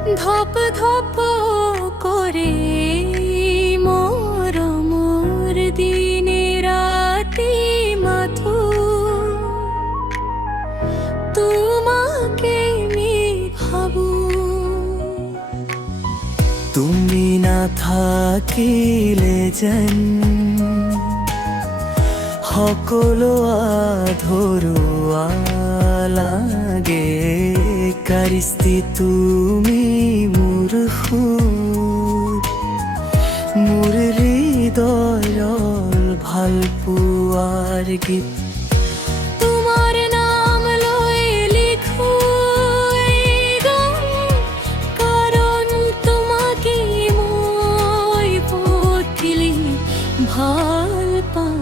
ধপ ধপ করে মোর দিনে রাতে মাথু তোমাকে আমি ভাবু। তুমি না থাকিলে যেন সকলো আধৰুৱা লাগে। কাৰিস্তি তুমি মোৰ সুৰ, মোৰ হৃদয়ৰ ভাল পোৱাৰ গীত। তোমার নাম লই লিখো এই গান, কারণ তোমাকে মই পতিলি ভাল পাওঁ।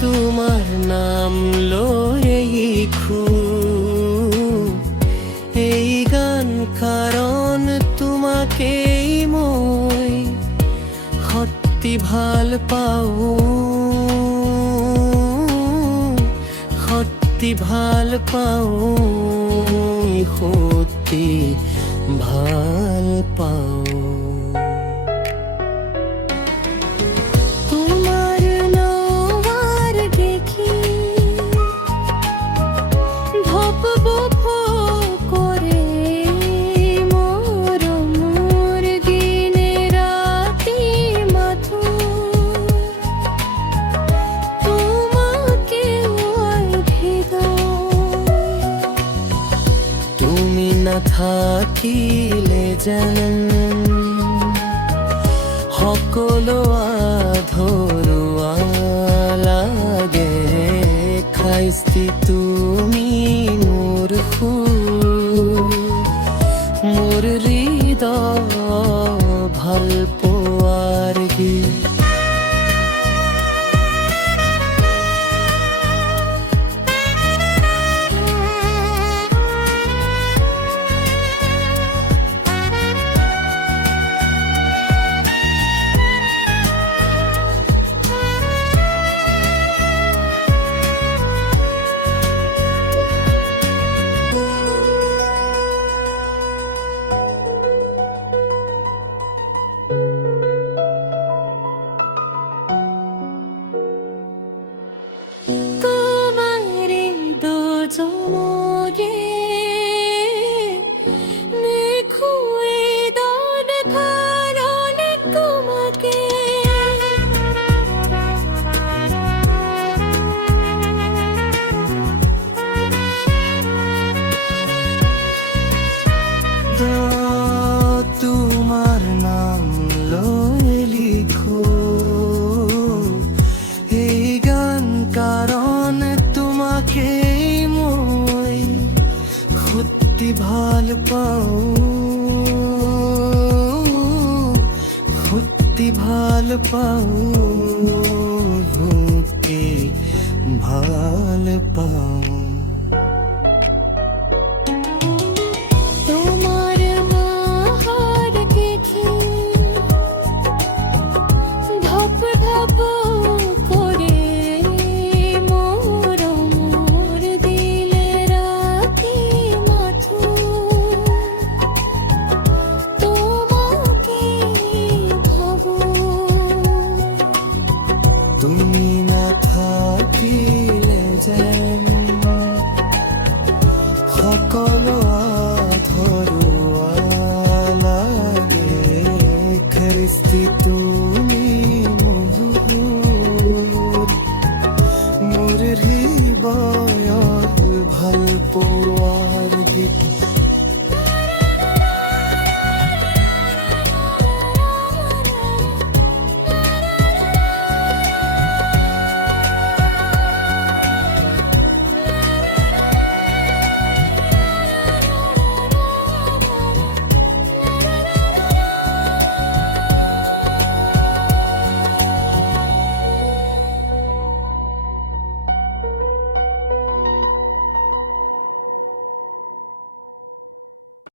তোমার নাম লয়ে লিখো এই গান, কারণ তোমাকেই মই সত্যি ভাল পাওঁ, সত্যি ভাল পাওঁ, সত্যি ভাল পাওঁ। থাকিলে যেন সকলো আধৰুৱা লাগে। কাৰিস্তি তুমি মোৰ সুৰ, মোৰ হৃদয় ভাল পোৱাৰ গীত। তোমার নাম লয়ে লিখো এই গান, কারণ তোমাকেই মই সত্যি ভাল পাওঁ, সত্যি ভাল পাওঁ।